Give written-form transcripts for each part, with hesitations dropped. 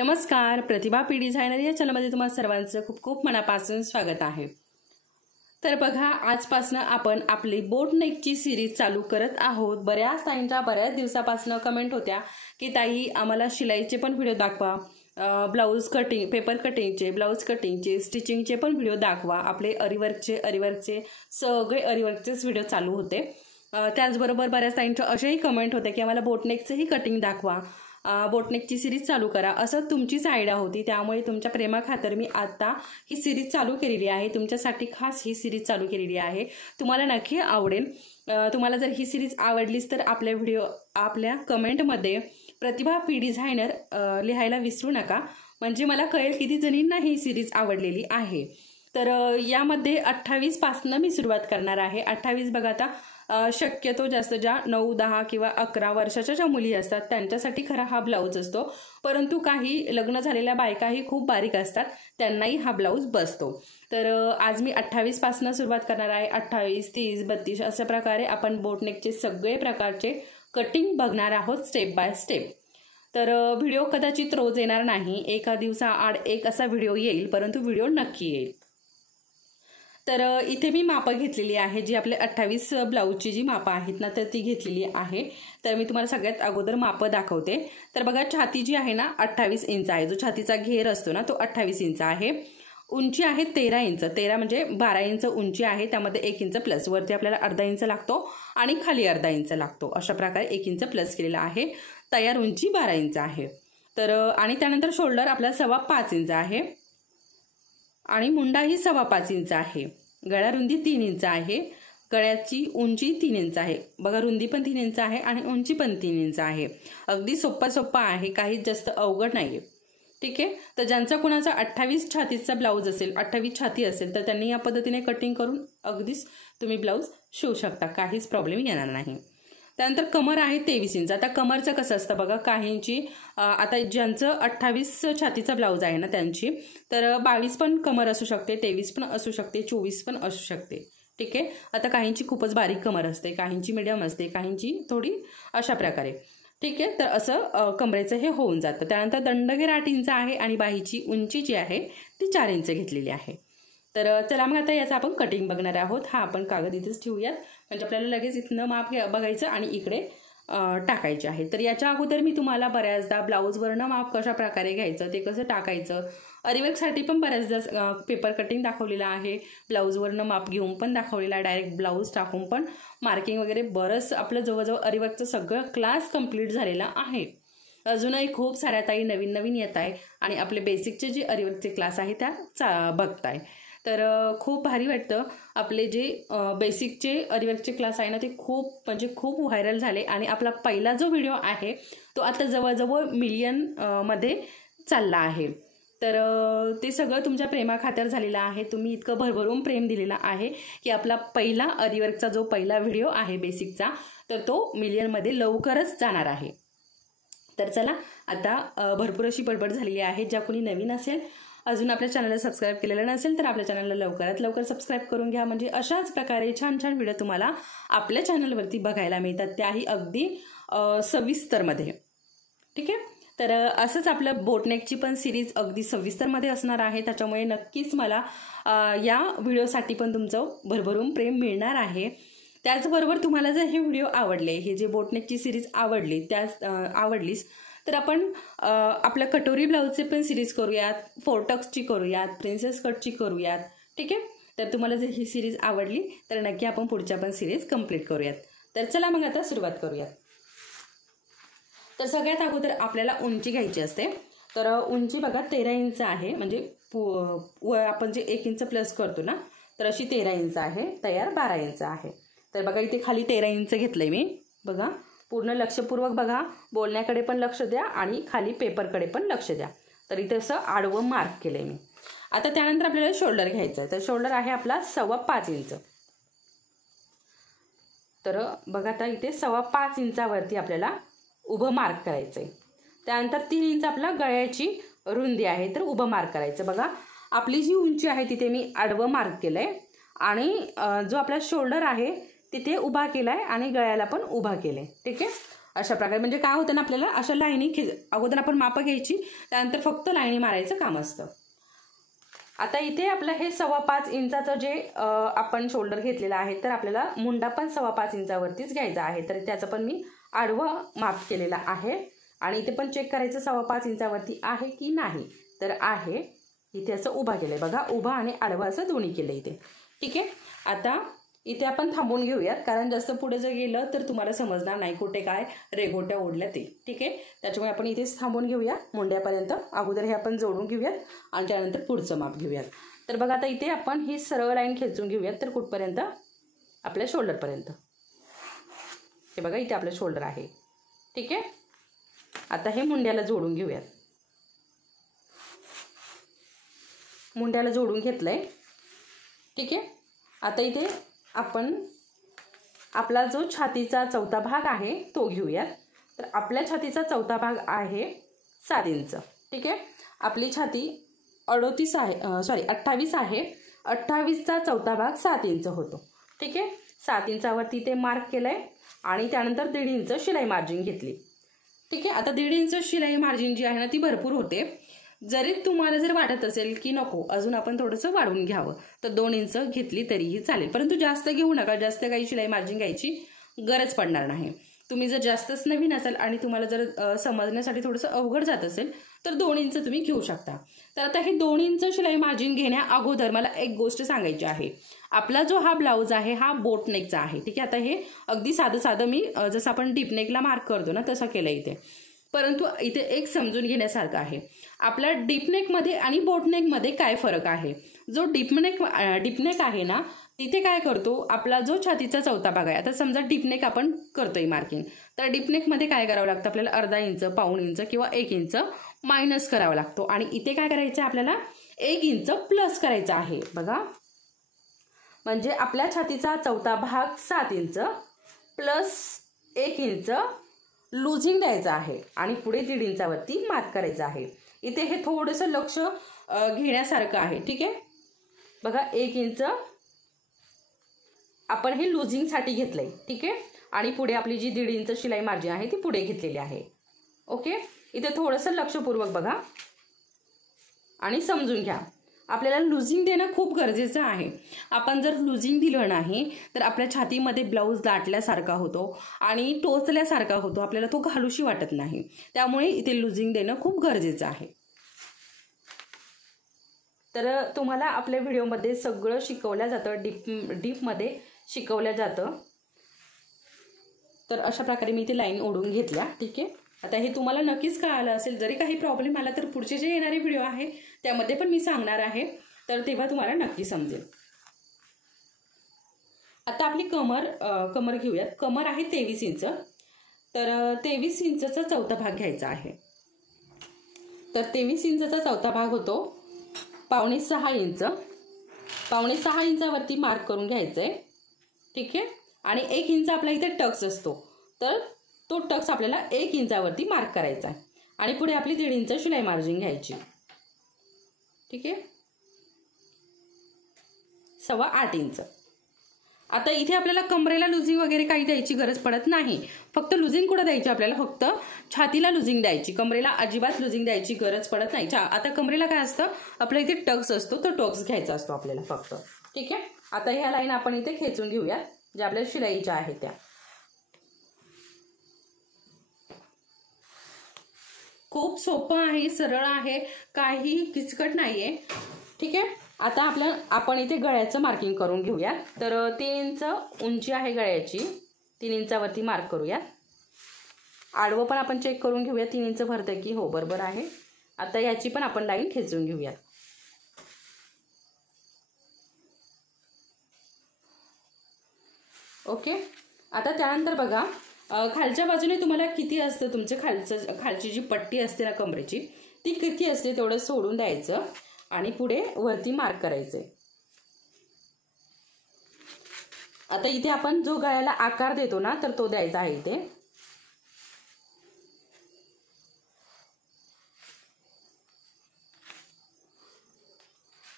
नमस्कार, प्रतिभा P designer या चॅनलमध्ये तुम्हा सर्वांचं खूप खूप मनापासून स्वागत आहे। तर बघा, आजपासून आपण आपली बोट नेकची सिरीज चालू करत आहोत। बऱ्याच ताईंच्या बऱ्याच दिवसापासून कमेंट होत्या की ताई आम्हाला शिलाईचे पण व्हिडिओ दाखवा, ब्लाउज कटिंग, पेपर कटिंगचे, ब्लाउज कटिंगचे, स्टिचिंगचे पण व्हिडिओ दाखवा। आपले अरीवर्कचे सगळे अरीवर्कचेच व्हिडिओ चालू होते। त्याचबरोबर बऱ्याच ताईंच्या असेही कमेंट होते की आम्हाला बोटनेकचेही कटिंग दाखवा, बोटनेकची सिरीज चालू करा। असं तुमचीच आयडिया होती, त्यामुळे तुमच्या प्रेमाखातर मी आता ही सिरीज चालू केलेली आहे। तुमच्यासाठी खास ही सिरीज चालू केलेली आहे, तुम्हाला नक्की आवडेल। तुम्हाला जर ही सिरीज आवडलीच तर आपल्या कमेंटमध्ये प्रतिभा पी डिझायनर लिहायला विसरू नका, म्हणजे मला कळेल किती जणींना ही सिरीज आवडलेली आहे। तर यामध्ये 28 पासून मी सुरुवात करणार आहे। 28 बघा, आता शक्यतो जास्त ज्या 9, 10 किंवा 11 वर्षाच्या ज्या मुली असतात त्यांच्यासाठी खरा हा ब्लाउज असतो, परंतु काही लग्न झालेल्या बायकाही खूप बारीक असतात, त्यांनाही हा ब्लाउज बसतो। तर आज मी 28 पासून सुरुवात करणार आहे। 28, 30, 32 अशा प्रकारे आपण बोटनेकचे सगळे प्रकारचे कटिंग बघणार आहोत स्टेप बाय स्टेप। तर व्हिडिओ कदाचित रोज येणार नाही, एका दिवसाआड एक असा व्हिडिओ येईल, परंतु व्हिडिओ नक्की येईल। तर इथे मी मापं घेतलेली आहे, जी आपले 28 ब्लाउजची जी मापं आहेत ना, तर ती घेतलेली आहे। तर मी तुम्हाला सगळ्यात अगोदर मापं दाखवते। तर बघा, छाती जी आहे ना 28 इंच आहे, जो छातीचा घेर असतो ना तो 28 इंच आहे। उंची आहे 13 इंच, 13 म्हणजे 12 इंच उंची आहे, त्यामध्ये 1 इंच प्लस, वरती आपल्याला अर्धा इंच लागतो आणि खाली अर्धा इंच लागतो, अशा प्रकारे 1 इंच प्लस केलेला आहे। तयार उंची 12 इंच आहे। तर आणि त्यानंतर शोल्डर आपला 5.25 इंच आहे आणि मुंडा ही 5.25 इंच आहे। गळा रुंदी 3 इंच आहे, गळ्याची उंची 3 इंच आहे। बघा, रुंदी पण 3 इंच आहे आणि उंची पण 3 इंच आहे। अगदी सोपा आहे, काही जास्त अवघड नाहीये, ठीक आहे। तर ज्यांचा कुणाचा 28 छातीचा ब्लाउज असेल, 28 छाती असेल, तर त्यांनी या पद्धतीने कटिंग करून अगदीच तुम्ही ब्लाउज शिवू शकता, काहीच प्रॉब्लेम येणार नाही। त्यानंतर कमर आहे 23 इंच। आता कमरचं कसं असतं बघा, काहींची आता ज्यांचं 28 छातीचा ब्लाउज आहे ना त्यांची, तर 22 पण कमर असू शकते, 23 पण असू शकते, 24 पण असू शकते, ठीक आहे। आता काहींची खूपच बारीक कमर असते, काहींची मीडियम असते, काहींची थोडी अशा प्रकारे, ठीक आहे। तर असं कमरेचं हे होऊन जातं। त्यानंतर दंडघेर 8 इंच आहे आणि बाहीची उंची जी आहे ती 4 इंच घेतलेली आहे। तर चला मग आता याचं आपण कटिंग बघणार आहोत। हा आपण कागद इथेच ठेवूयात, म्हणजे आपल्याला लगेच इथनं माप बघायचं आणि इकडे टाकायचे आहे। तर याच्या अगोदर मी तुम्हाला बऱ्याचदा ब्लाऊजवरनं माप कशा प्रकारे घ्यायचं, ते कसं टाकायचं, अरीवर्कसाठी पण बऱ्याचदा पेपर कटिंग दाखवलेलं आहे, ब्लाऊजवरनं माप घेऊन पण दाखवलेलं आहे, डायरेक्ट ब्लाऊज टाकून पण मार्किंग वगैरे बरंच आपलं जवळजवळ अरीवर्कचं सगळं क्लास कंप्लीट झालेला आहे। अजूनही खूप साऱ्या ताई नवीन येत आहे आणि आपले बेसिकचे जे अरीवर्कचे क्लास आहे त्या बघताय। तर खूप भारी वाटतं, आपले जे बेसिकचे अरीवर्कचे क्लास आहे ना ते खूप व्हायरल झाले आणि आपला पहिला जो व्हिडिओ आहे तो आता जवळजवळ मिलियन मध्ये चालला आहे। तर ते सगळं तुमच्या प्रेमाखातर झालेलं आहे। तुम्ही इतकं भरभरून प्रेम दिलेलं आहे की आपला पहिला अरीवर्कचा जो पहिला व्हिडिओ आहे बेसिकचा, तर तो मिलियनमध्ये लवकरच जाणार आहे। तर चला, आता भरपूर अशी बडबड झालेली आहे। ज्या कोणी नवीन असेल, अजून आपल्या चॅनलला सबस्क्राईब केलेलं नसेल, तर आपल्या चॅनलला लवकरात लवकर सबस्क्राईब करून घ्या, म्हणजे अशाच प्रकारे छान छान व्हिडिओ तुम्हाला आपल्या चॅनलवरती बघायला मिळतात, त्याही अगदी सविस्तरमध्ये, ठीक आहे। तर असंच आपलं बोटनेकची पण सिरीज अगदी सविस्तरमध्ये असणार आहे, त्याच्यामुळे नक्कीच मला या व्हिडिओसाठी पण तुमचं भरभरून प्रेम मिळणार आहे। त्याचबरोबर तुम्हाला जर हे व्हिडिओ आवडले, हे जे बोटनेकची सिरीज आवडलीच तर आपण आपल्या कटोरी ब्लाऊजचे पण सिरीज करूयात, फोरटक्सची करूयात, प्रिन्सेस कटची करूयात, ठीक आहे। तर तुम्हाला जर ही सिरीज आवडली तर नक्की आपण पुढच्या पण सिरीज कंप्लीट करूयात। तर चला मग आता सुरुवात करूयात। तर सगळ्यात अगोदर आपल्याला उंची घ्यायची असते। तर उंची बघा 13 इंच आहे, म्हणजे आपण जे 1 इंच प्लस करतो ना, तर अशी 13 इंच आहे, तयार 12 इंच आहे। तर बघा, इथे खाली 13 इंच घेतलंय मी, बघा पूर्ण लक्षपूर्वक बघा, बोलण्याकडे पण लक्ष द्या आणि खाली पेपरकडे पण लक्ष द्या। तर इथे असं आडवं मार्क केलंय मी। आता त्यानंतर आपल्याला शोल्डर घ्यायचं आहे, तर शोल्डर आहे आपला 5.25 इंच। तर बघा, आता इथे 5.25 इंचावरती आपल्याला उभं मार्क करायचंय। त्यानंतर 3 इंच आपला गळ्याची रुंदी आहे, तर उभं मार्क करायचं। बघा, आपली जी उंची आहे तिथे मी आडवं मार्क केलंय आणि जो आपला शोल्डर आहे तिथे उभा केलाय आणि गळ्याला पण उभा केलंय, ठीक आहे। अशा प्रकारे म्हणजे काय होतं ना, आपल्याला अशा लाईनी अगोदर आपण मापं घ्यायची, त्यानंतर फक्त लाईनी मारायचं काम असतं. आता इथे आपलं हे 5.25 इंचाचं जे आपण शोल्डर घेतलेलं आहे, तर आपल्याला मुंडा पण 5.25 इंचावरतीच घ्यायचा आहे. तर त्याचं पण मी आडवं माप केलेलं आहे आणि इथे पण चेक करायचं 5.25 इंचावरती आहे की नाही. तर आहे. इथे असं उभा केलंय बघा, उभा आणि आडवा असं दोन्ही केलं इथे. ठीक आहे. आता इथे आपण थांबून घेऊयात, कारण जास्त पुढे जर गेलं तर तुम्हाला समजणार नाही कुठे काय रेघोट्या ओढल्या ते. ठीक आहे. त्याच्यामुळे आपण इथेच थांबून घेऊया मुंड्यापर्यंत. अगोदर हे आपण जोडून घेऊयात आणि त्यानंतर पुढचं माप घेऊयात. तर बघा आता इथे आपण ही सरळ लाईन खेचून घेऊयात. तर कुठपर्यंत? आपल्या शोल्डरपर्यंत. हे बघा इथे आपलं शोल्डर आहे. ठीक आहे. आता हे मुंड्याला जोडून घेऊयात. मुंड्याला जोडून घेतलंय. ठीक आहे. आता इथे आपण आपला जो छातीचा चौथा भाग आहे तो घेऊयात. तर आपल्या छातीचा चौथा भाग आहे 7 इंच. ठीक आहे. आपली छाती 38 आहे, सॉरी 28 आहे. 28चा चौथा भाग 7 इंच होतो. ठीक आहे. 7 इंचावरती ते मार्क केलंय आणि त्यानंतर 1.5 इंच शिलाई मार्जिन घेतली. ठीक आहे. आता 1.5 इंच शिलाई मार्जिन जी आहे ना ती भरपूर होते. जरी तुम्हाला जर वाटत असेल की नको अजून आपण थोडंसं वाढवून घ्यावं, तर 2 इंच घेतली तरीही चालेल. परंतु जास्त घेऊ नका, जास्त काही शिलाई मार्जिन घ्यायची गरज पडणार नाही. तुम्ही जर जास्तच नवीन असाल आणि तुम्हाला जर समजण्यासाठी थोडंसं अवघड जात असेल तर 2 इंच तुम्ही घेऊ शकता. तर आता हे 2 इंच शिलाई मार्जिन घेण्या अगोदर मला एक गोष्ट सांगायची आहे. आपला जो हा ब्लाऊज आहे हा बोट नेकचा आहे. ठीक आहे. आता हे अगदी साधं साधं मी जसं आपण डीप नेकला मार्क करतो ना तसं केलं इथे. परंतु इथे एक समजून घेण्यासारखं आहे. आपल्या डीपनेकमध्ये आणि बोटनेकमध्ये काय फरक आहे. जो डीपनेक आहे ना तिथे काय करतो, आपला जो छातीचा चौथा भाग आहे, आता समजा डीपनेक आपण करतोय मार्किंग, तर डीपनेकमध्ये काय करावं लागतं आपल्याला, अर्धा इंच, पाऊण इंच किंवा 1 इंच मायनस करावा लागतो. आणि इथे काय करायचं आपल्याला 1 इंच प्लस करायचं आहे. बघा, म्हणजे आपल्या छातीचा चौथा भाग 7 इंच प्लस 1 इंच लुझिंग द्यायचं आहे आणि पुढे 1.5 इंचावरती मार्क करायचं आहे. इथे हे थोडंसं लक्ष घेण्यासारखं आहे. ठीक आहे. बघा 1 इंच आपण हे लुझिंगसाठी घेतलंय. ठीक आहे. आणि पुढे आपली जी 1.5 इंच शिलाई मार्जिन आहे ती पुढे घेतलेली आहे. ओके. इथे थोडंसं लक्षपूर्वक बघा आणि समजून घ्या. आपल्याला लुझिंग देणं खूप गरजेचं आहे. आपण जर लुझिंग दिलं नाही तर आपल्या छातीमध्ये ब्लाऊज दाटल्यासारखा होतो आणि टोचल्यासारखा होतो, आपल्याला तो घालूशी वाटत नाही. त्यामुळे इथे लुझिंग देणं खूप गरजेचं आहे. तर तुम्हाला आपल्या व्हिडिओमध्ये सगळं शिकवलं जातं, डीपमध्ये शिकवलं जातं. तर अशा प्रकारे मी ती लाईन ओढून घेतल्या. ठीक आहे. आता हे तुम्हाला नक्कीच कळालं असेल. जरी काही प्रॉब्लेम आला तर पुढचे जे येणारे व्हिडिओ आहे त्यामध्ये पण मी सांगणार आहे, तर तेव्हा तुम्हाला नक्की समजेल. आता आपली कमर घेऊयात. कमर आहे 23 इंच. तर 23 इंचचा चौथा भाग घ्यायचा आहे. तर 23 इंचचा चौथा भाग होतो 5.25 इंच. 5.25 इंचावरती मार्क करून घ्यायचंय. ठीक आहे. आणि 1 इंच आपला इथे टक्स असतो, तर तो टक्स आपल्याला 1 इंचावरती मार्क करायचा आहे आणि पुढे आपली 1.5 इंच शिलाई मार्जिन घ्यायची. ठीक आहे. 8.25 इंच. आता इथे आपल्याला कमरेला लुझिंग वगैरे काही द्यायची गरज पडत नाही. फक्त लुझिंग कुठं द्यायची आपल्याला, फक्त छातीला लुझिंग द्यायची, कमरेला अजिबात लुझिंग द्यायची गरज पडत नाही. आता कमरेला काय असतं, आपल्या इथे टक्स असतो, तो टक्स घ्यायचा असतो आपल्याला फक्त. ठीक आहे. आता ह्या लाईन आपण इथे खेचून घेऊया ज्या आपल्या शिलाईच्या आहेत त्या. खूप सोपं आहे, सरळ आहे, काही किचकट नाहीये. ठीक आहे. आता आपण इथे गळ्याचं मार्किंग करून घेऊया. तर 3 इंच उंची आहे गळ्याची, 3 इंचावरती मार्क करूया. आडवं पण आपण चेक करून घेऊया 3 इंच भरतंय की हो बरोबर आहे. आता याची पण आपण लाईन खेचून घेऊया. ओके. आता त्यानंतर बघा खालच्या बाजूने तुम्हाला किती असतं तुमचे खालची जी पट्टी असते ना कमरेची ती किती असते तेवढं सोडून द्यायचं आणि पुढे वरती मार्क करायचे. आता इथे आपण जो गळ्याला आकार देतो ना तर तो द्यायचा आहे इथे.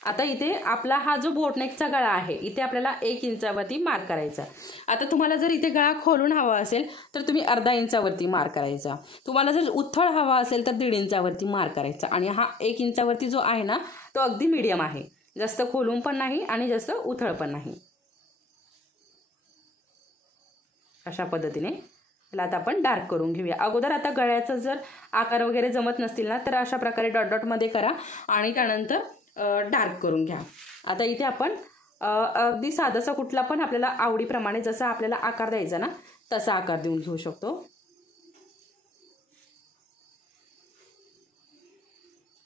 आता इथे आपला हा जो बोटनेकचा गळा आहे इथे आपल्याला 1 इंचावरती मार्क करायचा. आता तुम्हाला जर इथे गळा खोलून हवा असेल तर तुम्ही अर्धा इंचावरती मार्क करायचा. तुम्हाला जर उथळ हवा असेल तर 1.5 इंचावरती मार्क करायचा. आणि हा 1 इंचावरती जो आहे ना तो अगदी मीडियम आहे, जास्त खोलून पण नाही आणि जास्त उथळ पण नाही. अशा पद्धतीने त्याला आता आपण डार्क करून घेऊया. अगोदर आता गळ्याचा जर आकार वगैरे जमत नसतील ना तर अशा प्रकारे डॉट डॉट मध्ये करा आणि त्यानंतर डार्क करून घ्या. आता इथे आपण अगदी साधासा कुठला पण आपल्याला आवडीप्रमाणे जसा आपल्याला आकार द्यायचा ना तसा आकार देऊन घेऊ शकतो.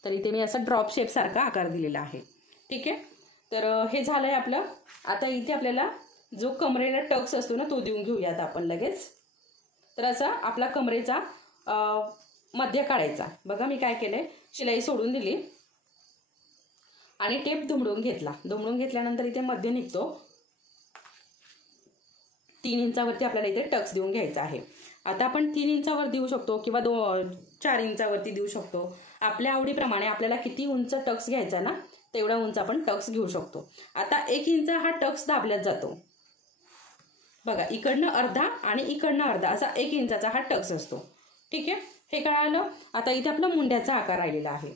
तर इथे मी असा ड्रॉप शेप सारखा आकार दिलेला आहे. ठीक आहे, तर हे झालंय आपलं. आता इथे आपल्याला जो कमरेला टक्स असतो ना तो देऊन घेऊयात आपण लगेच. तर असा आपला कमरेचा मध्य काढायचा. बघा मी काय केलंय, शिलाई सोडून दिली आणि टेप दुमडून घेतला. दुमडून घेतल्यानंतर इथे मध्य निघतो. 3 इंचावरती आपल्याला इथे टक्स देऊन घ्यायचा आहे. आता आपण 3 इंचावर देऊ शकतो किंवा 4 इंचावरती देऊ शकतो. आपल्या आवडीप्रमाणे आपल्याला किती उंच टक्स घ्यायचा ना तेवढा उंच आपण टक्स घेऊ शकतो. आता 1 इंच हा टक्स दाबल्यात जातो. बघा इकडनं अर्धा आणि इकडनं अर्धा असा 1 इंचाचा हा टक्स असतो. ठीक आहे, हे कळालं. आता इथे आपला मुंड्याचा आकार राहिलेला आहे.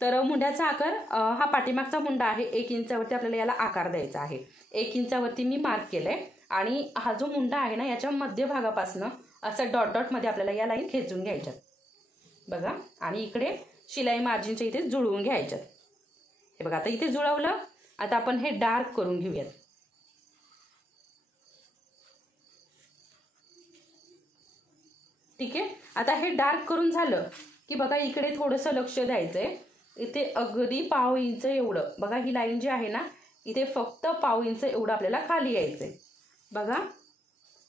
तर मुंड्याचा आकार हा पाठीमागचा मुंडा आहे. 1 इंचावरती आपल्याला याला आकार द्यायचा आहे. 1 इंचावरती मी मार्क केलंय आणि हा जो मुंडा आहे ना याच्या मध्यभागापासून असं डॉट डॉट मध्ये आपल्याला या लाईन खेचून घ्यायच्यात. बघा आणि इकडे शिलाई मार्जिनच्या इथे जुळवून घ्यायच्यात. हे बघा आता इथे जुळवलं. आता आपण हे डार्क करून घेऊयात. ठीक आहे, आता हे डार्क करून झालं की बघा इकडे थोडंसं लक्ष द्यायचंय. इथे अगदी पाव इंच एवढं बघा ही लाईन जी आहे ना इथे फक्त पाव इंच एवढं आपल्याला खाली यायचंय. बघा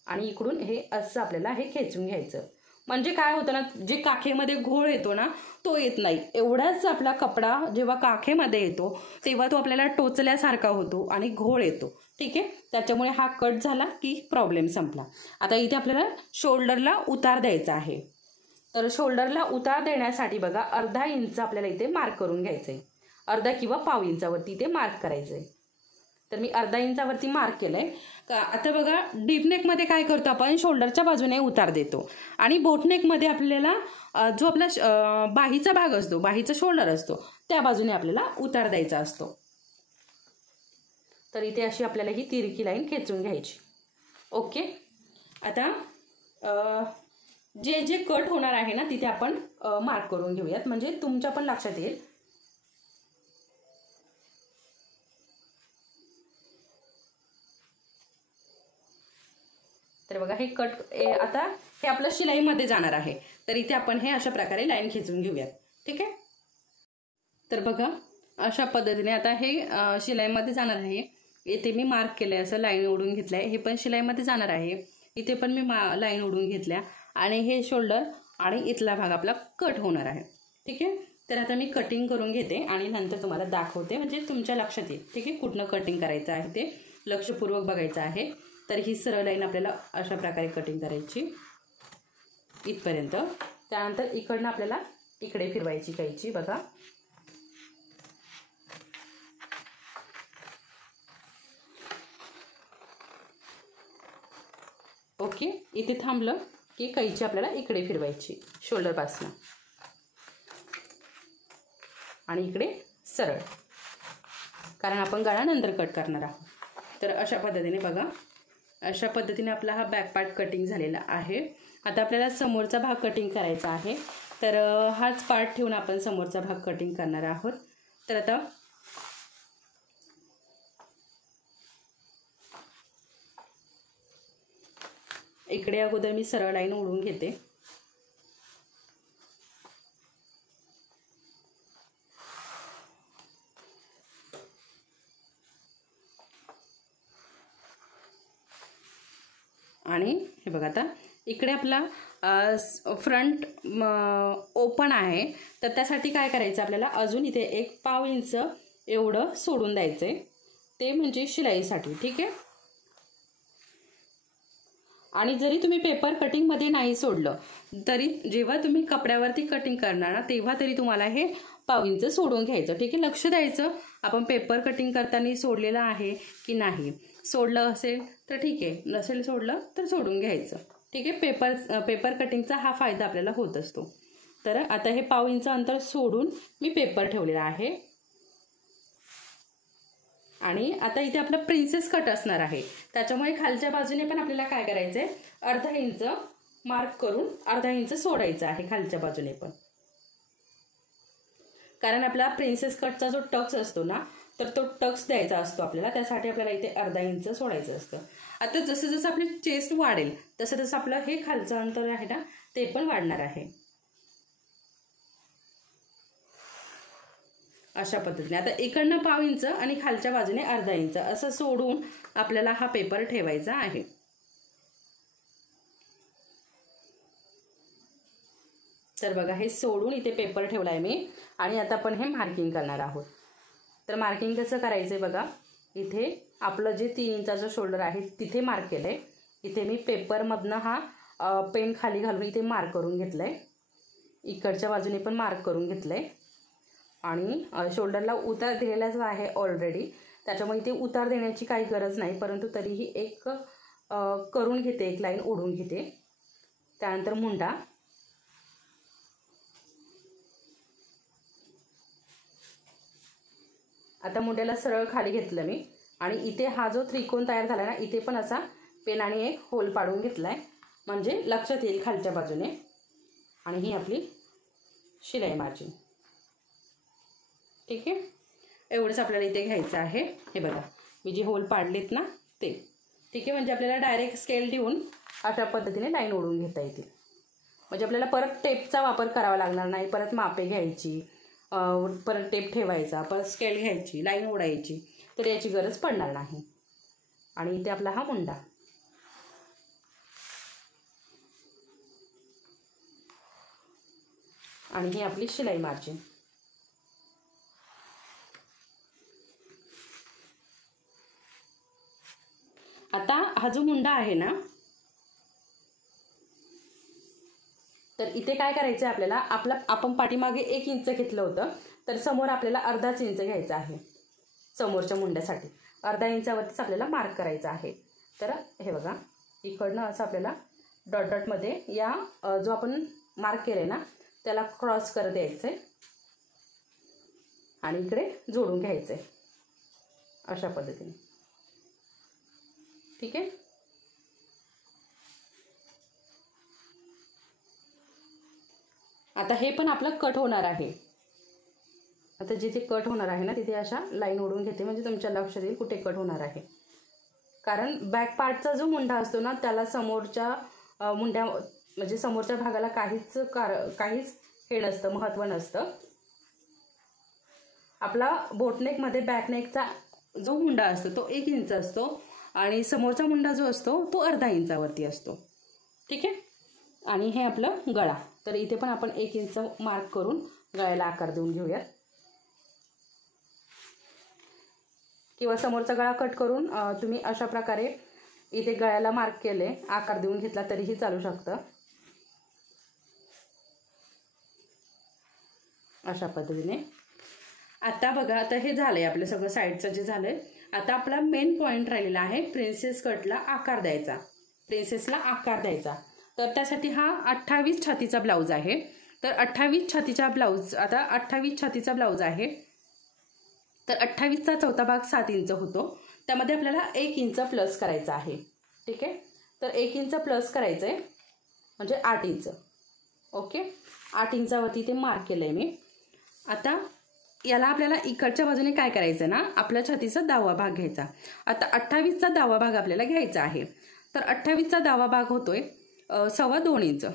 आणि इकडून हे असं आपल्याला हे खेचून घ्यायचं. म्हणजे काय होतं ना जे काखेमध्ये घोळ येतो ना तो येत नाही. एवढाच आपला कपडा जेव्हा काखेमध्ये येतो तेव्हा तो आपल्याला टोचल्यासारखा होतो आणि घोळ येतो. ठीक आहे, त्याच्यामुळे हा कट झाला की प्रॉब्लेम संपला. आता इथे आपल्याला शोल्डरला उतार द्यायचा आहे. तर शोल्डरला उतार देण्यासाठी बघा अर्धा इंच आपल्याला इथे मार्क करून घ्यायचंय. अर्धा किंवा पाव इंचावरती इथे मार्क करायचंय. तर मी अर्धा इंचावरती मार्क केलंय. आता बघा डीपनेकमध्ये काय करतो आपण शोल्डरच्या बाजूने उतार देतो आणि बोटनेकमध्ये आपल्याला जो आपला बाहीचा भाग असतो, बाहीचा शोल्डर असतो त्या बाजूने आपल्याला उतार द्यायचा असतो. तर इथे अशी आपल्याला ही तिरकी लाईन खेचून घ्यायची. ओके, आता जे जे कट होणार आहे ना तिथे आपण मार्क करून घेऊयात म्हणजे तुमच्या पण लक्षात येईल. तर बघा हे कट आता हे आपलं शिलाईमध्ये जाणार आहे. तर इथे आपण हे अशा प्रकारे लाईन खेचून घेऊयात. ठीक आहे, तर बघा अशा पद्धतीने आता हे शिलाईमध्ये जाणार आहे. इथे मी मार्क केलंय असं लाईन ओढून घेतलंय. हे पण शिलाईमध्ये जाणार आहे. इथे पण मी लाईन ओढून घेतल्या आणि हे शोल्डर आणि इथला भाग आपला कट होणार आहे. ठीक आहे, तर आता मी कटिंग करून घेते आणि नंतर तुम्हाला दाखवते म्हणजे तुमच्या लक्षात येईल. ठीक आहे, कुठनं कटिंग करायचं आहे ते लक्षपूर्वक बघायचं आहे. तर ही सरळ लाईन आपल्याला अशा प्रकारे कटिंग करायची इथपर्यंत. त्यानंतर इकडनं आपल्याला इकडे फिरवायची कैची. बघा ओके, इथे थांबलं की कैची आपल्याला इकडे फिरवायची शोल्डरपासून आणि इकडे सरळ, कारण आपण गळा नंतर कट करणार आहोत. तर अशा पद्धतीने बघा अशा पद्धतीने आपला हा बॅक पार्ट कटिंग झालेला आहे. आता आपल्याला समोरचा भाग कटिंग करायचा आहे. तर हाच पार्ट ठेवून आपण समोरचा भाग कटिंग करणार आहोत. तर आता इकडे अगोदर मी सरळ लाईन ओढून घेते. आणि हे बघा आता इकडे आपला फ्रंट ओपन आहे. तर त्यासाठी काय करायचं आपल्याला अजून इथे 1 पाव इंच एवढं सोडून द्यायचंय. ते म्हणजे शिलाईसाठी. ठीक आहे, आणि जरी तुम्ही पेपर कटिंगमध्ये नाही सोडलं तरी जेव्हा तुम्ही कपड्यावरती कटिंग करणार ना तेव्हा तरी तुम्हाला हे पाव इंच सोडून घ्यायचं. ठीक आहे, लक्ष द्यायचं आपण पेपर कटिंग करताना सोडलेलं आहे की नाही. सोडलं असेल तर ठीक आहे, नसेल सोडलं तर सोडून घ्यायचं. ठीक आहे, पेपर कटिंगचा हा फायदा आपल्याला होत असतो. तर आता हे पाव इंच अंतर सोडून मी पेपर ठेवलेला आहे. आणि आता इथे आपलं प्रिन्सेस कट असणार आहे, त्याच्यामुळे खालच्या बाजूने पण आपल्याला काय करायचं आहे, अर्धा इंच मार्क करून अर्धा इंच सोडायचं आहे खालच्या बाजूने पण. कारण आपला प्रिन्सेस कटचा जो टक्स असतो ना, तर तो टक्स द्यायचा असतो आपल्याला, त्यासाठी आपल्याला इथे अर्धा इंच सोडायचं असतं. आता जसं जसं आपली चेस्ट वाढेल तसं तसं आपलं हे खालचं अंतर आहे ना ते पण वाढणार आहे. अशा पद्धतीने आता इकडनं पाव इंच आणि खालच्या बाजूने अर्धा इंच असं सोडून आपल्याला हा पेपर ठेवायचा आहे. तर बघा हे सोडून इथे पेपर ठेवलाय मी आणि आता आपण हे मार्किंग करणार आहोत. तर मार्किंग कसं करायचंय बघा, इथे आपलं जे 3 इंचाचं शोल्डर आहे तिथे मार्क केलंय. इथे मी पेपरमधनं हा पेन खाली घालून इथे मार्क करून घेतलंय. इकडच्या बाजूने पण मार्क करून घेतलंय आणि शोल्डरला उतार दिलेलाच आहे ऑलरेडी, त्याच्यामुळे इथे उतार देण्याची काही गरज नाही, परंतु तरीही एक करून घेते, एक लाईन ओढून घेते. त्यानंतर मुंडा, आता मुंड्याला सरळ खाली घेतलं मी आणि इथे हा जो त्रिकोण तयार झाला ना इथे पण असा पेनाने एक होल पाडून घेतलाय, म्हणजे लक्षात येईल खालच्या बाजूने. आणि ही आपली शिलाई मार्जिन. ठीक आहे, एवढंच आपल्याला इथे घ्यायचं आहे. हे बघा मी जे होल पाडलेत ना ते. ठीक आहे, म्हणजे आपल्याला डायरेक्ट स्केल देऊन अशा पद्धतीने लाईन ओढून घेता येतील. म्हणजे आपल्याला परत टेपचा वापर करावा लागणार नाही, परत मापे घ्यायची, परत टेप ठेवायचा, परत स्केल घ्यायची, लाईन ओढायची, तर याची गरज पडणार नाही. आणि इथे आपला हा मुंडा. आणि ही आपली शिलाई मार्जिन. आता हा जो मुंडा आहे ना, तर इथे काय करायचं आहे आपल्याला, आपण पाठीमागे 1 इंच घेतलं होतं, तर समोर आपल्याला अर्धाच इंच घ्यायचं आहे. समोरच्या मुंड्यासाठी अर्धा इंचावरतीच आपल्याला मार्क करायचा आहे. तर हे बघा इकडनं असं आपल्याला डॉट डॉटमध्ये या जो आपण मार्क केलं ना त्याला क्रॉस करत यायचं आहे आणि इकडे जोडून घ्यायचं आहे अशा पद्धतीने. ठीक आहे, आता हे पण आपलं कट होणार आहे. आता जिथे कट होणार आहे ना तिथे अशा लाईन ओढून घेते, म्हणजे तुमच्या लक्षात येईल कुठे कट होणार आहे. कारण बॅक पार्टचा जो मुंडा असतो ना त्याला समोरच्या मुंड्या म्हणजे समोरच्या भागाला काहीच हे नसतं, महत्त्व नसतं. आपला बोटनेकमध्ये बॅकनेकचा जो मुंडा असतो तो 1 इंच असतो आणि समोरचा मुंडा जो असतो तो अर्धा इंचावरती असतो. ठीक आहे, आणि हे आपलं गळा. तर इथे पण आपण 1 इंच मार्क करून गळ्याला आकार देऊन घेऊयात, किंवा समोरचा गळा कट करून तुम्ही अशा प्रकारे इथे गळ्याला मार्क केले, आकार देऊन घेतला तरीही चालू शकतं. अशा पद्धतीने. आता बघा, आता हे झालंय आपलं सगळं साईडचं जे झालंय. आता आपला मेन पॉइंट राहिलेला आहे प्रिन्सेस कटला आकार द्यायचा, प्रिन्सेसला आकार द्यायचा. तर त्यासाठी हा 28 छातीचा ब्लाऊज आहे. तर 28 छातीचा ब्लाऊज, आता 28 छातीचा ब्लाऊज आहे. तर 28चा चौथा भाग 7 इंच होतो, त्यामध्ये आपल्याला 1 इंच प्लस करायचा आहे. ठीक आहे, तर 1 इंच प्लस करायचं आहे म्हणजे 8 इंच. ओके, 8 इंचावरती ते मार्क केलं आहे मी. आता याला आपल्याला इकडच्या बाजूने काय करायचं ना, आपल्या छातीचा 10वा भाग घ्यायचा. आता 28चा 10वा भाग आपल्याला घ्यायचा आहे. तर 28चा 10वा भाग होतोय 2.25 इंच.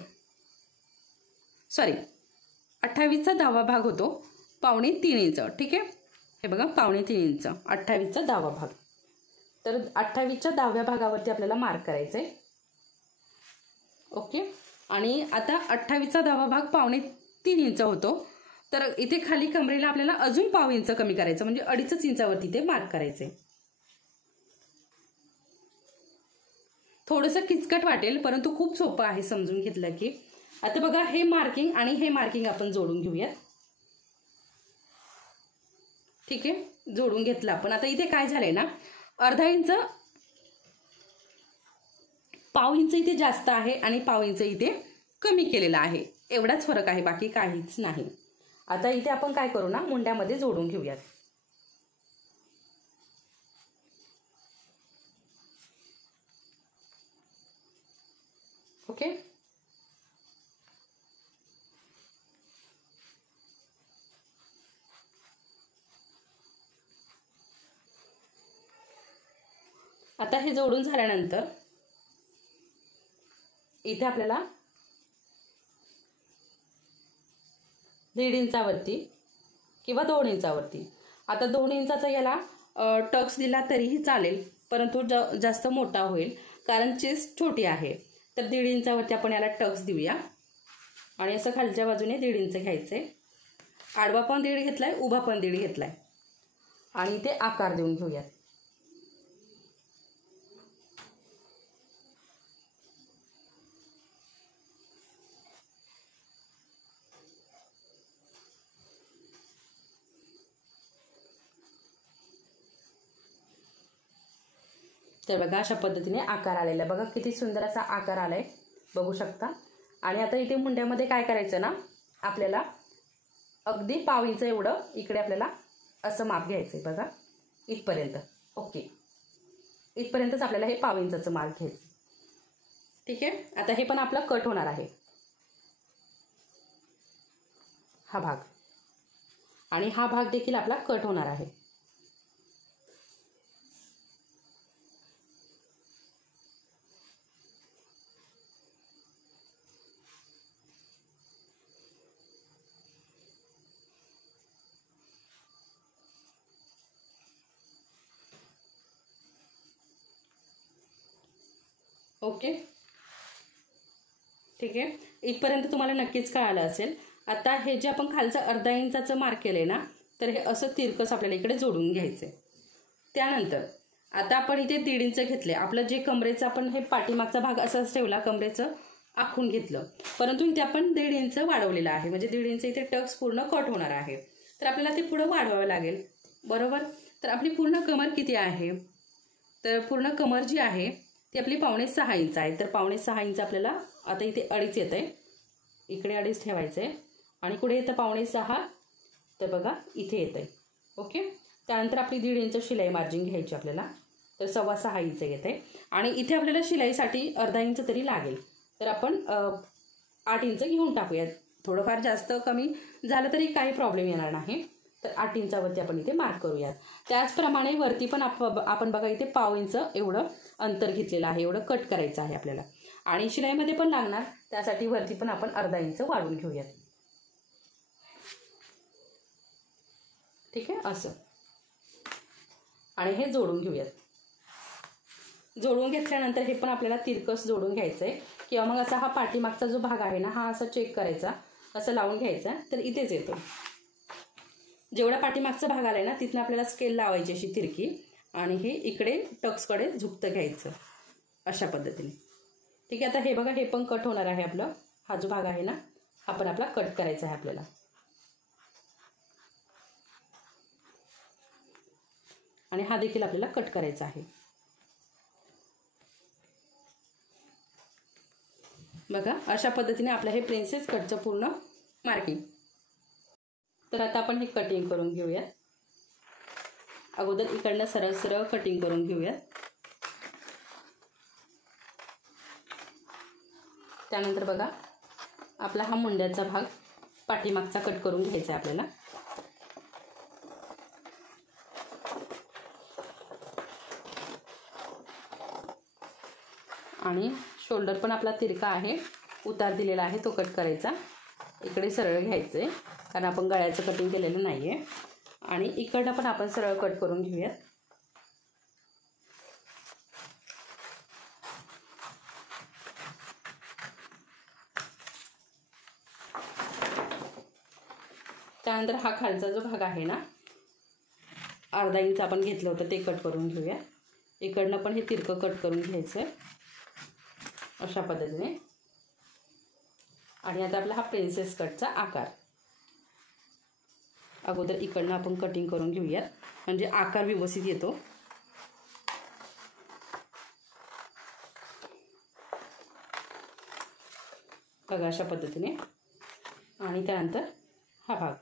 सॉरी, 28चा 10वा भाग होतो 2.25 इंच. ठीक आहे, हे बघा 2.25 इंच 28चा 10वा भाग. तर 28च्या 10व्या भागावरती आपल्याला मार्क करायचं आहे. ओके, आणि आता 28चा 10वा भाग 2.25 इंच होतो. तर इथे खाली कमरेला आपल्याला अजून 0.5 इंच कमी करायचं, म्हणजे 2.5 इंचावरती ते मार्क करायचे. थोडंसं किचकट वाटेल परंतु खूप सोपं आहे समजून घेतलं की. आता बघा हे मार्किंग आणि हे मार्किंग आपण जोडून घेऊयात. ठीक आहे, जोडून घेतलं आपण. आता इथे काय झालंय ना, अर्धा इंच, पाव इंच इथे जास्त आहे आणि पाव इंच इथे कमी केलेला आहे. एवढाच फरक आहे, बाकी काहीच नाही. आता इथे आपण काय करू ना, मुंड्यामध्ये जोडून घेऊयात. ओके. आता हे जोडून झाल्यानंतर इथे आपल्याला 1.5 इंचावरती किंवा 2 इंचावरती, आता 2 इंचाचा याला टक्स दिला तरीही चालेल, परंतु जास्त मोठा होईल कारण चेस्ट छोटी आहे. तर 1.5 इंचावरती आपण याला टक्स देऊया आणि असं खालच्या बाजूने 1.5 इंच घ्यायचे. आडवा पण 1.5 घेतलाय, उभा पण 1.5 घेतलाय आणि इथे आकार देऊन घेऊयात. तर बघा अशा पद्धतीने आकार आलेला आहे. बघा किती सुंदर असा आकार आलाय, बघू शकता. आणि आता इथे मुंड्यामध्ये काय करायचं ना, आपल्याला अगदी पाव इंच एवढं इकडे आपल्याला असं माप घ्यायचंय. बघा इथपर्यंत. ओके, इथपर्यंतच आपल्याला हे पाव इंचाचं माप घ्यायचं. ठीक आहे. आता हे पण आपलं कट होणार आहे, हा भाग, आणि हा भाग देखील आपला कट होणार आहे. ओके, ठीक आहे. इथपर्यंत तुम्हाला नक्कीच कळालं असेल. आता हे जे आपण खालचं अर्धा इंचाचं मार्क केलंय ना, तर हे असं तिरकस आपल्याला इकडे जोडून घ्यायचंय. त्यानंतर आता आपण इथे 1.5 इंच घेतले. आपलं जे कमरेचं आपण हे पाठीमागचा भाग असाच ठेवला, कमरेचं आखून घेतलं, परंतु इथे आपण 1.5 इंच वाढवलेला आहे. म्हणजे 1.5 इंच इथे टक्स पूर्ण कट होणार आहे. तर आपल्याला ते पुढं वाढवावं लागेल, बरोबर. तर आपली पूर्ण कमर किती आहे, तर पूर्ण कमर जी आहे ती आपली 5.25 इंच आहे. तर 5.25 इंच आपल्याला आता इथे 2.5 येत आहे, इकडे 2.5 ठेवायचं आहे आणि कुठे येतं 5.25, तर बघा इथे येत आहे. ओके. त्यानंतर आपली 1.5 इंच शिलाई मार्जिन घ्यायची आपल्याला, तर 6.25 इंच येते. आणि इथे आपल्याला शिलाईसाठी अर्धा इंच तरी लागेल, तर आपण 8 इंच घेऊन टाकूयात. थोडंफार जास्त कमी झालं तरी काही प्रॉब्लेम येणार नाही. तर 8 इंचावरती आपण इथे मार्क करूयात. त्याचप्रमाणे वरती पण आपण बघा इथे पाव इंच एवढं अंतर घेतलेलं आहे, एवढं कट करायचं आहे आपल्याला. आणि शिलाईमध्ये पण लागणार, त्यासाठी वरती पण आपण अर्धा इंच वाढवून घेऊयात. ठीक आहे, असं. आणि हे जोडून घेऊयात. जोडून घेतल्यानंतर हे पण आपल्याला तिरकस जोडून घ्यायचं आहे, किंवा मग असा हा पाठीमागचा जो भाग आहे ना, हा असा चेक करायचा, असं लावून घ्यायचा. तर इथेच येतो, जेवढा पाठीमागचा भाग आलाय ना, तिथनं आपल्याला स्केल लावायची अशी तिरकी, आणि हे इकडे टक्सकडे झुकतं घ्यायचं अशा पद्धतीने. ठीक आहे. आता हे बघा, हे पण कट होणार आहे आपलं. हा जो भाग आहे ना, हा पण आपला कट करायचा आहे आपल्याला. आणि हा देखील आपल्याला कट करायचा आहे. बघा अशा पद्धतीने आपलं हे प्रिन्सेस कटचं पूर्ण मार्किंग. तर आता आपण हे कटिंग करून घेऊया. अगोदर इकडनं सरळ सरळ कटिंग करून घेऊया. त्यानंतर बघा आपला हा मुंड्याचा भाग पाठीमागचा कट करून घ्यायचा आहे आपल्याला. आणि शोल्डर पण आपला तिरका आहे, उतार दिलेला आहे, तो कट करायचा. इकडे सरळ घ्यायचं आहे, कारण आपण गळ्याचं कटिंग केलेलं नाही आहे. आणि इकडनं पण आपण सरळ कट करून घेऊयात. त्यानंतर हा खालचा जो भाग आहे ना, अर्धा इंच आपण घेतलं होतं, ते कट करून घेऊया. इकडनं पण हे तिरकं कट करून घ्यायचं आहे अशा पद्धतीने. आणि आता आपला हा प्रिन्सेस कटचा आकार. अगोदर इकडनं आपण कटिंग करून घेऊयात, म्हणजे आकार व्यवस्थित येतो. बघा अशा पद्धतीने. आणि त्यानंतर हा भाग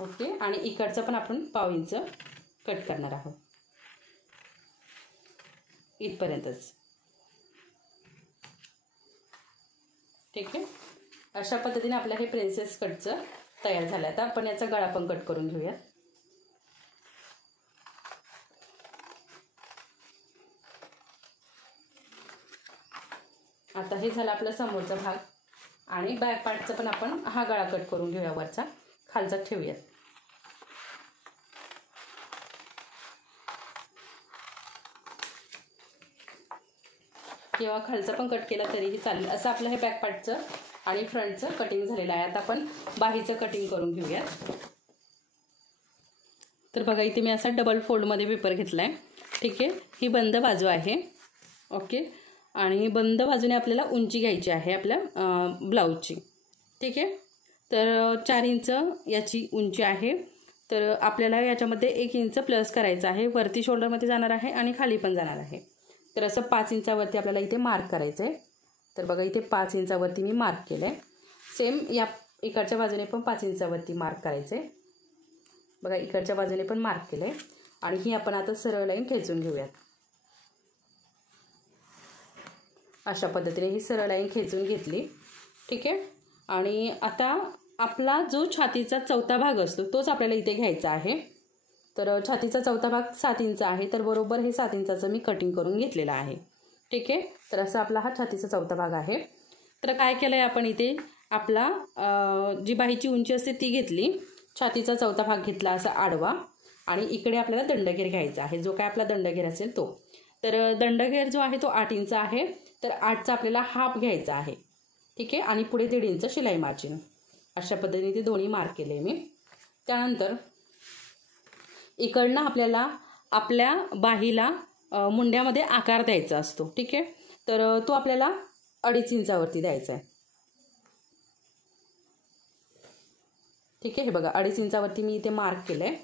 ओके. आणि इकडचं पण आपण 1/2 इंच कट करणार आहोत, इथपर्यंतच. ठीक आहे. अशा पद्धतीने आपलं हे प्रिन्सेस कटचं तयार झालं. आता आपण याचा गळा पण कट करून घेऊया. आता हे झालं आपला समोरचा भाग. आणि बॅक पार्टचा पण आपण हा गळा कट करून घेऊया, वरचा खालचा ठेवूया. किंवा खालचा पण कट केला तरीही चालेल. असं आपलं हे बॅक पार्टचं आणि फ्रंटचं कटिंग झालेलं आहे. आता आपण बाहीचं कटिंग करून घेऊया. तर बघा इथे मी असा डबल फोल्डमध्ये पेपर घेतला आहे. ठीक आहे. ही बंद बाजू आहे. ओके. आणि बंद बाजूने आपल्याला उंची घ्यायची आहे आपल्या ब्लाऊजची. ठीक आहे. तर 4 इंच याची उंची आहे. तर आपल्याला याच्यामध्ये 1 इंच प्लस करायचं आहे. वरती शोल्डरमध्ये जाणार आहे आणि खाली पण जाणार आहे. तर असं 5 इंचावरती आपल्याला इथे मार्क करायचं आहे. तर बघा इथे 5 इंचावरती मी मार्क केलं आहे. सेम या इकडच्या बाजूने पण 5 इंचावरती मार्क करायचं आहे. बघा इकडच्या बाजूने पण मार्क केलं आहे. आणि ही आपण आता सरळ लाईन खेचून घेऊयात. अशा पद्धतीने ही सरळ लाईन खेचून घेतली. ठीक आहे. आणि आता आपला जो छातीचा चौथा भाग असतो तोच आपल्याला इथे घ्यायचा आहे. तर छातीचा चौथा भाग 7 इंच आहे. तर बरोबर हे 7 इंचाचं मी कटिंग करून घेतलेलं आहे. ठीक आहे. तर असा आपला हा छातीचा चौथा भाग आहे. तर काय केलं आहे आपण इथे आपला जी बाहीची उंची असते ती घेतली, छातीचा चौथा भाग घेतला असा आडवा. आणि इकडे आपल्याला दंडघेर घ्यायचा आहे, जो काय आपला दंडघेर असेल तो. तर दंडघेर जो आहे तो 8 इंच आहे. तर 8चा आपल्याला हाफ घ्यायचा आहे. ठीक आहे. आणि पुढे 1.5 इंच शिलाई मार्जिन. अशा पद्धतीने ते दोन्ही मार्क केले मी. त्यानंतर इकडनं आपल्याला आपल्या बाहीला मुंड्यामध्ये आकार द्यायचा असतो. ठीक आहे. तर तो आपल्याला 2.5 इंचावरती द्यायचा आहे. ठीक आहे. हे बघा 2.5 इंचावरती मी इथे मार्क केलं आहे.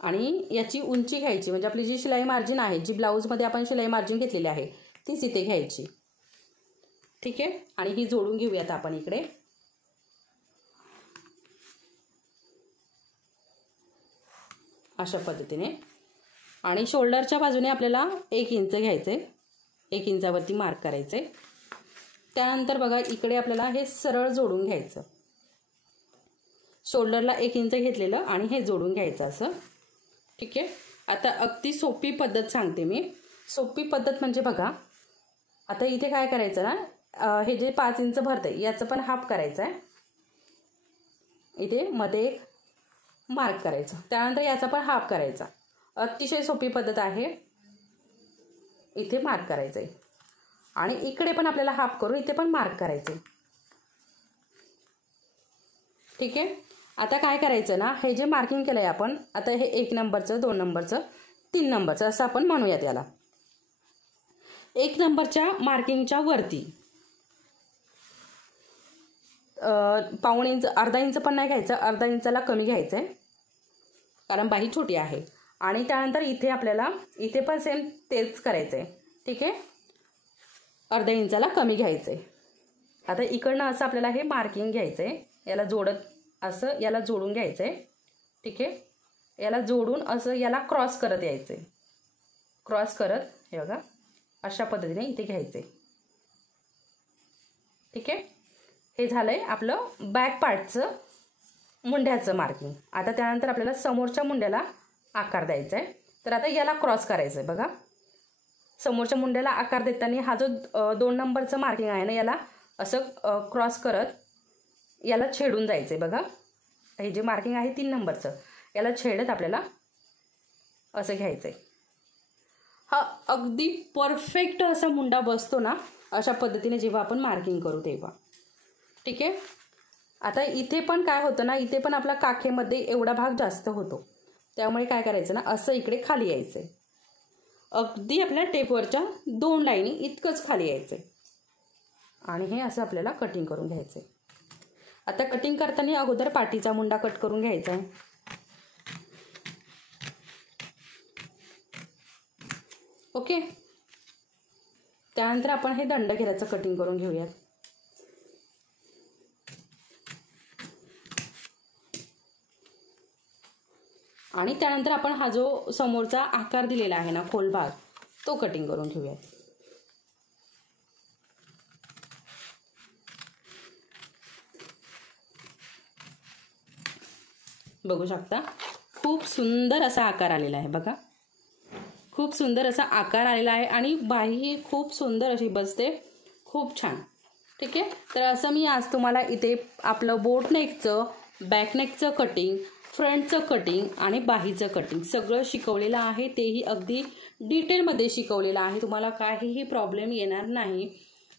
आणि याची उंची घ्यायची, म्हणजे आपली जी शिलाई मार्जिन आहे, जी ब्लाऊजमध्ये आपण शिलाई मार्जिन घेतलेली आहे तीच इथे घ्यायची. ठीक आहे. आणि ही जोडून घेऊयात आपण इकडे. अशा पद्धतीने. आणि शोल्डरच्या बाजूने आपल्याला 1 इंच घ्यायचं आहे. 1 इंचावरती मार्क करायचं आहे. त्यानंतर बघा इकडे आपल्याला हे सरळ जोडून घ्यायचं. शोल्डरला 1 इंच घेतलेलं आणि हे जोडून घ्यायचं असं. ठीक आहे. आता अगदी सोपी पद्धत सांगते मी. सोपी पद्धत म्हणजे बघा आता इथे काय करायचं ना, हे जे 5 इंच भरते याचं पण हाफ करायचं आहे. इथे मध्ये एक मार्क करायचं. त्यानंतर याचा पण हाफ करायचा. अतिशय सोपी पद्धत आहे. इथे मार्क करायचं आहे. आणि इकडे पण आपल्याला हाफ करून इथे पण मार्क करायचं आहे. ठीक आहे. आता काय करायचं ना, हे जे मार्किंग केलं आहे आपण, आता हे 1 नंबरचं, 2 नंबरचं, 3 नंबरचं असं आपण म्हणूयात याला. 1 नंबरच्या मार्किंगच्या वरती 1/2 इंच, अर्धा इंच पण नाही घ्यायचं, अर्धा इंचाला कमी घ्यायचं आहे, कारण बाही छोटी आहे. आणि त्यानंतर इथे आपल्याला इथे पण सेम तेच करायचं आहे. ठीक आहे. अर्ध्या इंचाला कमी घ्यायचं आहे. आता इकडनं असं आपल्याला हे मार्किंग घ्यायचं आहे. याला जोडत असं याला जोडून घ्यायचं आहे. ठीक आहे. याला जोडून असं याला क्रॉस करत यायचं आहे. क्रॉस करत हे बघा अशा पद्धतीने इथे घ्यायचं आहे. ठीक आहे. हे झालं आहे आपलं बॅक पार्टचं मुंड्याचं मार्किंग. आता त्यानंतर आपल्याला समोरच्या मुंड्याला आकार द्यायचा आहे. तर आता याला क्रॉस करायचं आहे. बघा समोरच्या मुंड्याला आकार देताना हा जो 2 नंबरचं मार्किंग आहे ना, याला असं क्रॉस करत याला छेडून जायचं आहे. बघा हे जे मार्किंग आहे 3 नंबरचं, याला छेडत आपल्याला असं घ्यायचं आहे. हा अगदी परफेक्ट असा मुंडा बसतो ना, अशा पद्धतीने जेव्हा आपण मार्किंग करू तेव्हा. ठीक आहे. आता इथे पण काय होतं ना, इथे पण आपला काखेमध्ये एवढा भाग जास्त होतो. त्यामुळे काय करायचं ना, असं इकडे खाली यायचं आहे. अगदी आपल्या टेपवरच्या 2 लाईनी इतकंच खाली यायचं आहे आणि हे असं आपल्याला कटिंग करून घ्यायचं आहे. आता कटिंग करताना अगोदर पाठीचा मुंडा कट करून घ्यायचा आहे. ओके, त्यानंतर आपण हे दंड घेराचं कटिंग करून घेऊयात. आणि त्यानंतर आपण हा जो समोरचा आकार दिलेला आहे ना खोल भाग, तो कटिंग करून घेऊयात. बघू शकता खूप सुंदर असा आकार आलेला आहे. बघा खूप सुंदर असा आकार आलेला आहे आणि बाही खूप सुंदर अशी बसते, खूप छान. ठीक आहे, तर असं मी आज तुम्हाला इथे आपलं बोट नेकचं, बॅक नेकचं कटिंग, फ्रंटचं कटिंग आणि बाहीचं कटिंग सगळं शिकवलेलं आहे. तेही अगदी डिटेलमध्ये शिकवलेलं आहे. तुम्हाला काहीही प्रॉब्लेम येणार नाही.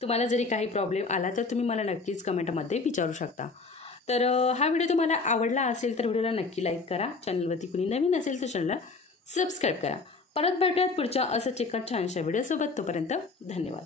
तुम्हाला जरी काही प्रॉब्लेम आला तर तुम्ही मला नक्कीच कमेंटमध्ये विचारू शकता. तर हा व्हिडिओ तुम्हाला आवडला असेल तर व्हिडिओला नक्की लाईक करा. चॅनलवरती कुणी नवीन असेल तर चॅनलला सबस्क्राईब करा. परत भेटूयात पुढच्या असंच एका छानशा व्हिडिओसोबत. तोपर्यंत धन्यवाद.